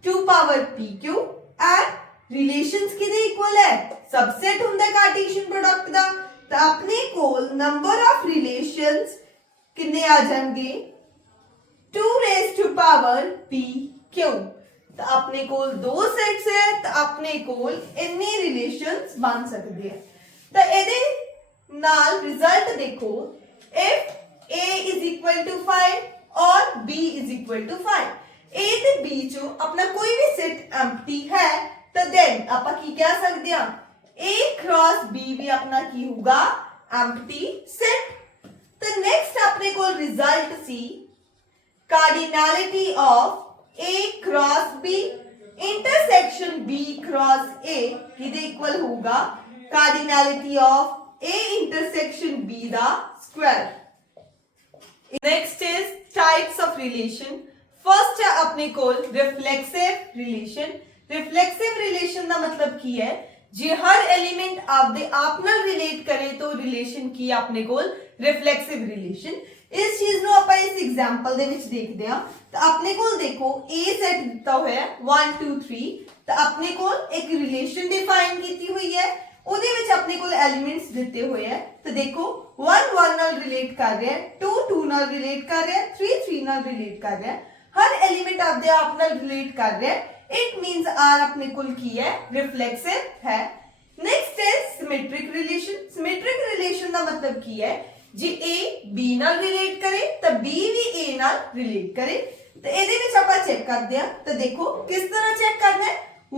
2 power PQ and relations किदे इक्वल है सबसेट हुंदा है कार्टेशियन प्रोडक्ट दा। तो अपने कोल नंबर ऑफ रिलेशंस कितने आ जाएंगे 2 raised to power PQ। तो अपने कोल दो सेट्स है तो अपने कोल इतने रिलेशंस बन सकते हैं। तो एदे नाल रिजल्ट देखो if A is equal to 5 और B is equal to 5, A ते B चो अपना कोई भी सेट एम्प्टी है तो देन आपा की कह सकते हैं A क्रॉस B भी अपना की होगा एम्प्टी सेट। तो नेक्स्ट अपने को रिजल्ट सी cardinality of A cross B intersection B cross A किदे इक्वल होगा cardinality of A intersection B दा square. Next is types of relation. First है अपने को रिफ्लेक्सिव रिलेशन। रिफ्लेक्सिव रिलेशन का मतलब की है जे हर एलिमेंट आप नाल रिलेट करे तो रिलेशन की अपने को रिफ्लेक्सिव रिलेशन। ਇਸ ਚੀਜ਼ ਨੂੰ ਆਪਾਂ ਇਸ ਐਗਜ਼ਾਮਪਲ ਦੇ ਵਿੱਚ ਦੇਖਦੇ ਹਾਂ ਤਾਂ ਆਪਣੇ ਕੋਲ ਦੇਖੋ A ਸੈਟ ਦਿੱਤਾ ਹੋਇਆ ਹੈ 1 2 3 ਤਾਂ ਆਪਣੇ ਕੋਲ ਇੱਕ ਰਿਲੇਸ਼ਨ ਡਿਫਾਈਨ ਕੀਤੀ ਹੋਈ ਹੈ ਉਹਦੇ ਵਿੱਚ ਆਪਣੇ ਕੋਲ ਐਲੀਮੈਂਟਸ ਦਿੱਤੇ ਹੋਏ ਹੈ ਤਾਂ ਦੇਖੋ 1 1 ਨਾਲ ਰਿਲੇਟ ਕਰ ਰਿਹਾ ਹੈ 2 2 ਨਾਲ ਰਿਲੇਟ ਕਰ ਰਿਹਾ ਹੈ 3 3 ਨਾਲ ਰਿਲੇਟ ਕਰ ਰਿਹਾ ਹੈ ਹਰ ਐਲੀਮੈਂਟ ਆਪਦੇ ਆਪ ਨਾਲ ਰਿਲੇਟ ਕਰ ਰਿਹਾ ਹੈ ਇਟ ਮੀਨਸ R ਆਪਣੇ ਕੋਲ ਕੀ ਹੈ ਰਿਫਲੈਕਸਿਵ ਹੈ नेक्स्ट है सिमेट्रिक रिलेशन सिमेट्रिक रिलेशन का मतलब की है जे A B नाल रिलेट करे तो B भी A नाल रिलेट करे तो ਇਹਦੇ ਵਿੱਚ ਆਪਾਂ ਚੈੱਕ ਕਰਦੇ ਆ ਤਾਂ ਦੇਖੋ ਕਿਸ ਤਰ੍ਹਾਂ ਚੈੱਕ ਕਰਨਾ ਹੈ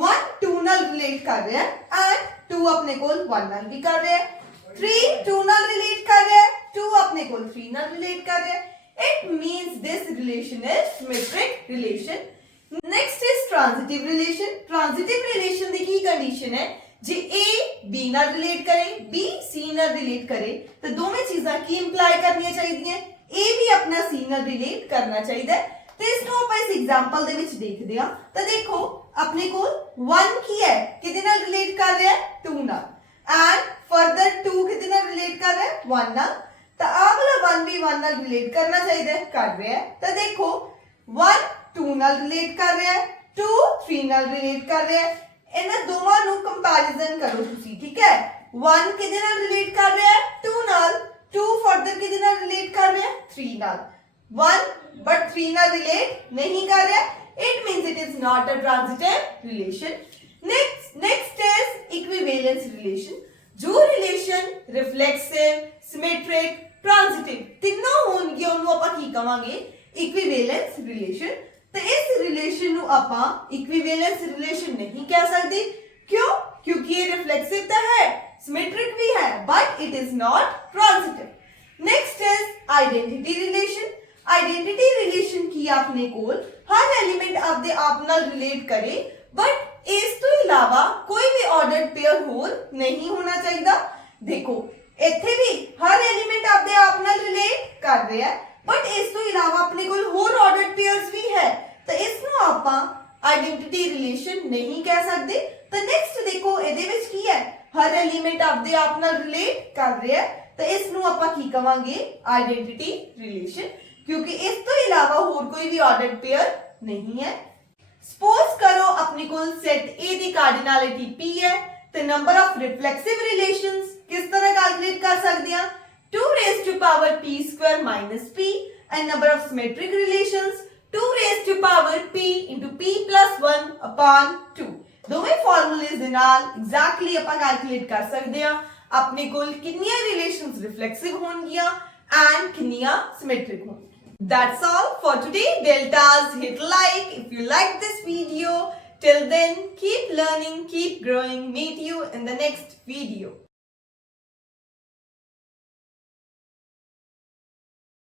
1 2 ਨਾਲ ਰਿਲੇਟ ਕਰ ਰਿਹਾ ਹੈ ਐਂਡ 2 ਆਪਣੇ ਕੋਲ 1 ਨਾਲ ਵੀ ਕਰ ਰਿਹਾ ਹੈ 3 2 ਨਾਲ ਰਿਲੇਟ ਕਰ ਰਿਹਾ ਹੈ 2 ਆਪਣੇ ਕੋਲ 3 ਨਾਲ ਰਿਲੇਟ ਕਰ ਰਿਹਾ ਹੈ it means this relation is symmetric relation next is transitive relation transitive relation the Ki condition ਹੈ ਜੇ A B ਨਾਲ ਰਿਲੇਟ ਕਰੇ B C ਨਾਲ ਰਿਲੇਟ ਕਰੇ ਤਾਂ ਦੋਵੇਂ ਚੀਜ਼ਾਂ ਕੀ ਇੰਪਲਾਈ ਕਰਨੀਆਂ ਚਾਹੀਦੀਆਂ A ਵੀ ਆਪਣਾ C ਨਾਲ ਰਿਲੇਟ ਕਰਨਾ ਚਾਹੀਦਾ ਤੇ ਇਸ ਨੂੰ ਆਪਾਂ ਇਸ ਐਗਜ਼ਾਮਪਲ ਦੇ ਵਿੱਚ ਦੇਖਦੇ ਹਾਂ ਤਾਂ ਦੇਖੋ ਆਪਣੇ ਕੋਲ 1 ਕੀ ਹੈ ਕਿਹਦੇ ਨਾਲ ਰਿਲੇਟ ਕਰ ਰਿਹਾ ਹੈ 2 ਨਾਲ ਐਂਡ ਫਰਦਰ 2 ਕਿਹਦੇ ਨਾਲ ਰਿਲੇਟ ਕਰ ਰਿਹਾ ਹੈ 1 ਨਾਲ ਤਾਂ ਆਹ ਵਾਲਾ 1 ਵੀ 1 ਨਾਲ ਰਿਲੇਟ ਕਰਨਾ ਚਾਹੀਦਾ ਹੈ ਕਰ ਰਿਹਾ ਹੈ ਤਾਂ ਦੇਖੋ 1 2 ਨਾਲ ਰਿਲੇਟ ਕਰ ਰਿਹਾ ਹੈ 2 3 ਨਾਲ ਰਿਲੇਟ ਕਰ ਰਿਹਾ ਹੈ ਇਹਨਾਂ ਦੋਵਾਂ ਨੂੰ ਕੰਪੈਰੀਜ਼ਨ ਕਰੋ ਤੁਸੀਂ ਠੀਕ ਹੈ 1 ਕਿਹਦੇ ਨਾਲ ਰਿਲੇਟ ਕਰ ਰਿਹਾ ਹੈ 2 ਨਾਲ 2 ਫਰਦਰ ਕਿਹਦੇ ਨਾਲ ਰਿਲੇਟ ਕਰ ਰਿਹਾ ਹੈ 3 ਨਾਲ 1 but 3 ਨਾਲ ਰਿਲੇਟ ਨਹੀਂ ਕਰ ਰਿਹਾ it means it is not a transitive relation next is equivalence relation ਜੋ ਰਿਲੇਸ਼ਨ ਰਿਫਲੈਕਸਿਵ ਸਿਮੈਟ੍ਰਿਕ ਟ੍ਰਾਂਜ਼ਿਟਿਵ ਤਿੰਨੋਂ ਹੋਣਗੇ ਉਹਨੂੰ ਆਪਾਂ ਕੀ ਕਵਾਂਗੇ ਇਕੁਇਵੈਲੈਂਸ ਰਿਲੇਸ਼ਨ ਤੇ ਇਸ ਰਿਲੇਸ਼ਨ ਨੂੰ ਆਪਾਂ ਇਕੁਇਵੈਲੈਂਸ ਰਿਲੇਸ਼ਨ ਨਹੀਂ ਕਹਿ ਸਕਦੇ ਕਿਉਂ ਕਿਉਂਕਿ ਇਹ ਰਿਫਲੈਕਸਿਵ ਤਾਂ ਹੈ ਸਿਮੈਟ੍ਰਿਕ ਵੀ ਹੈ but it is not transitive next is identity relation identity relation ਕੀ ਆਪਣੇ ਕੋਲ ਹਰ ਐਲੀਮੈਂਟ ਆਪਦੇ ਆਪ ਨਾਲ ਰਿਲੇਟ ਕਰੇ ਬਟ ਇਸ ਤੋਂ ਇਲਾਵਾ ਕੋਈ ਵੀ ਆਰਡਰਡ ਪੇਅਰ ਹੋਰ ਨਹੀਂ ਹੋਣਾ ਚਾਹੀਦਾ ਦੇਖੋ ਇੱਥੇ ਵੀ ਹਰ ਐਲੀਮੈਂਟ ਆਪਦੇ ਆਪ ਨਾਲ ਰਿਲੇਟ ਕਰ ਰਿਹਾ ਹੈ बट इस तो इलावा अपने को होर ऑर्डर्ड पेयर्स भी है तो इसनु ਆਪਾਂ आइडेंटिटी रिलेशन नहीं कह सकते तो नेक्स्ट देखो ਇਹਦੇ ਵਿੱਚ ਕੀ ਹੈ ਹਰ ਐਲੀਮੈਂਟ ਆਪਦੇ ਆਪ ਨਾਲ ਰਿਲੇਟ ਕਰ ਰਿਹਾ ਹੈ ਤਾਂ ਇਸ ਨੂੰ ਆਪਾਂ ਕੀ ਕਵਾਂਗੇ ਆਇਡੈਂਟੀਟੀ ਰਿਲੇਸ਼ਨ ਕਿਉਂਕਿ ਇਸ ਤੋਂ ਇਲਾਵਾ ਹੋਰ ਕੋਈ ਵੀ ਆਰਡਰਡ ਪੇਅਰ ਨਹੀਂ ਹੈ ਸਪੋਜ਼ ਕਰੋ ਆਪਣੇ ਕੋਲ ਸੈਟ A ਦੀ ਕਾਰਡੀਨੈਲਿਟੀ P ਹੈ ਤੇ ਨੰਬਰ ਆਫ ਰਿਫਲੈਕਸਿਵ ਰਿਲੇਸ਼ਨਸ ਕਿਸ ਤਰ੍ਹਾਂ ਕੈਲਕੂਲੇਟ ਕਰ ਸਕਦੇ ਹਾਂ 2 raised to power p square minus p and number of symmetric relations 2 raised to power p into p plus 1 upon 2 ਦੋਵੇਂ ਫਾਰਮੂਲੇਸ ਦੇ ਨਾਲ ਐਗਜ਼ੈਕਟਲੀ ਆਪਾਂ ਕੈਲਕੂਲੇਟ ਕਰ ਸਕਦੇ ਹਾਂ ਆਪਣੇ ਕੋਲ ਕਿੰਨੀਆਂ ਰਿਲੇਸ਼ਨਸ ਰਿਫਲੈਕਸਿਵ ਹੋਣਗੀਆਂ ਐਂਡ ਕਿੰਨੀਆਂ ਸਿਮੈਟ੍ਰਿਕ ਹੋਣਗੀਆਂ that's all for today deltas hit like if you like this video till then keep learning keep growing meet you in the next video